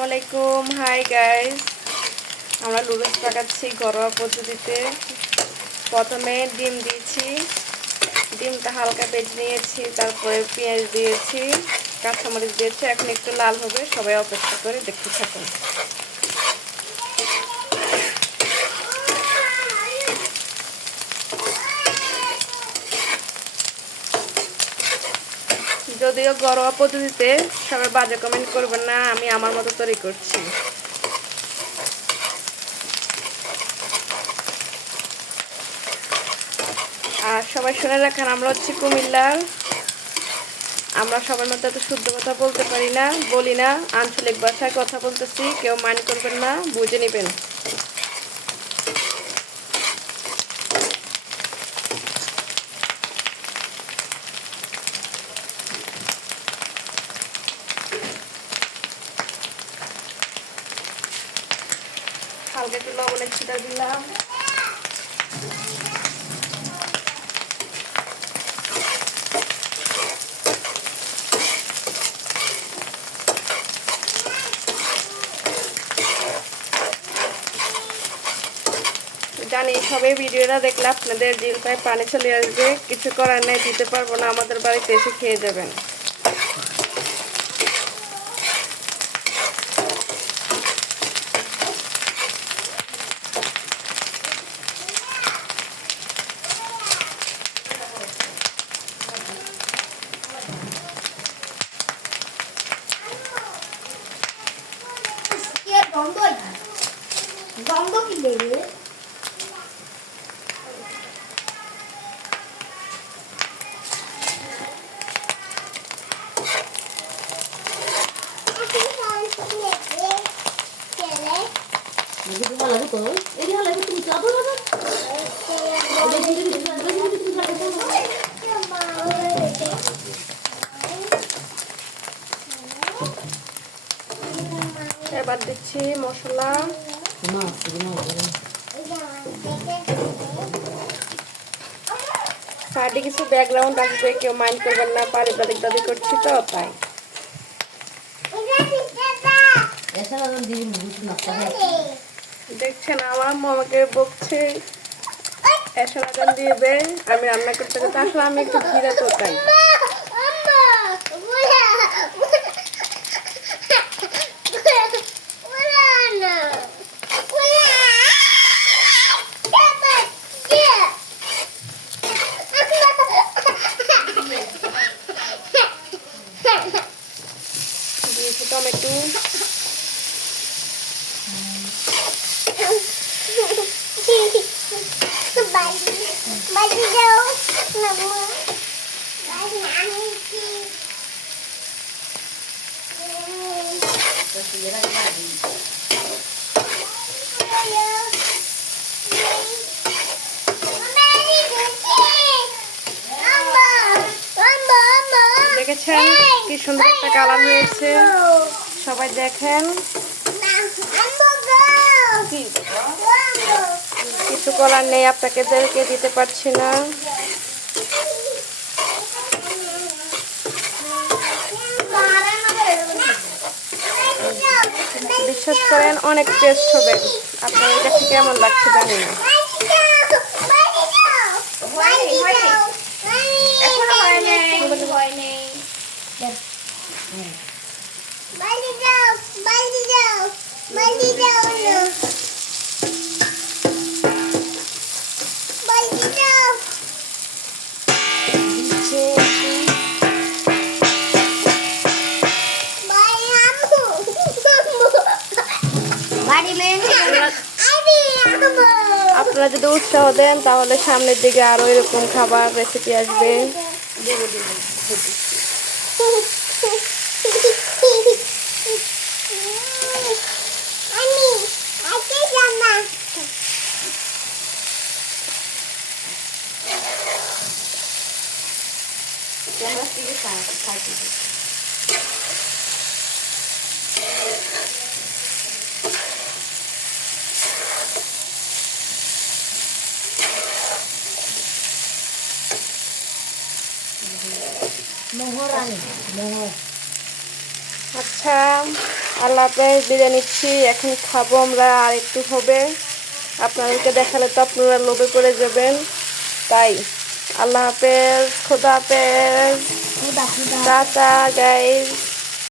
আসসালামু আলাইকুম। Hi guys, আমরা নুডলস পাকাচ্ছি ঘরোয়া পদ্ধতিতে। প্রথমে ডিম দিয়েছি, ডিমটা হালকা ভেজে নিয়েছি, তারপরে পেঁয়াজ দিয়েছি, কাঁচামরিচ দিয়েছি। এখন একটু লাল হবে, সবাই অপেক্ষা করে দেখতে থাকুন। যদিও ঘরোয়া পদ্ধতিতে, সবাই বাজে কমেন্ট করবেন না, আমি আমার মতো তৈরি করছি। আর সবাই শুনে রাখেন, আমরা হচ্ছে কুমিল্লার। আমরা সবার মতো এত শুদ্ধ কথা বলতে পারি না, বলি না, আঞ্চলিক ভাষায় কথা বলতেছি, কেউ মাইন্ড করবেন না, বুঝে নেবেন। হালকা একটু লবণের ছিটা দিলাম। জানি সবাই ভিডিওটা দেখলে আপনাদের জিলটায় পানি চলে আসবে, কিছু করার নেই, দিতে পারবো না, আমাদের বাড়িতে এসে খেয়ে যাবেন। গন্ধ কি দেবে? এবার দিচ্ছি মশলা। সাইডে কিছু ব্যাকগ্রাউন্ড আসবে, কেউ মাইন্ড করবেন না, পারিবারিক দাবি করছি তো তাই। দেখছেন আমার মামাকে বকছে, এসব আগান দিয়ে দেয়, আমি রান্না করতে করতে আসলে আমি একটু ধীরে তো তাই। দিয়েছি টমেটো, দেখেছেন কি সুন্দর একটা কালার হয়েছে, সবাই দেখেন। কিছু করার নেই, আপনাদেরকে দিতে পারছি না। বিশ্বাস করেন অনেক টেস্ট হবে। আপনার কাছে কেমন লাগছে জানি না। আপনারা যদি উৎসাহ দেন তাহলে সামনের দিকে আরো এরকম খাবার রেসিপি আসবে। মোহর আনি মোহর আচ্ছা আল্লাহ হাফেজ, বিদায় নিচ্ছি। এখন খাবো আমরা, আর একটু হবে। আপনাদেরকে দেখালে তো আপনারা লোভে পড়ে যাবেন, তাই আল্লাহ হাফেজ, খোদা হাফেজ, টাটা গাইস।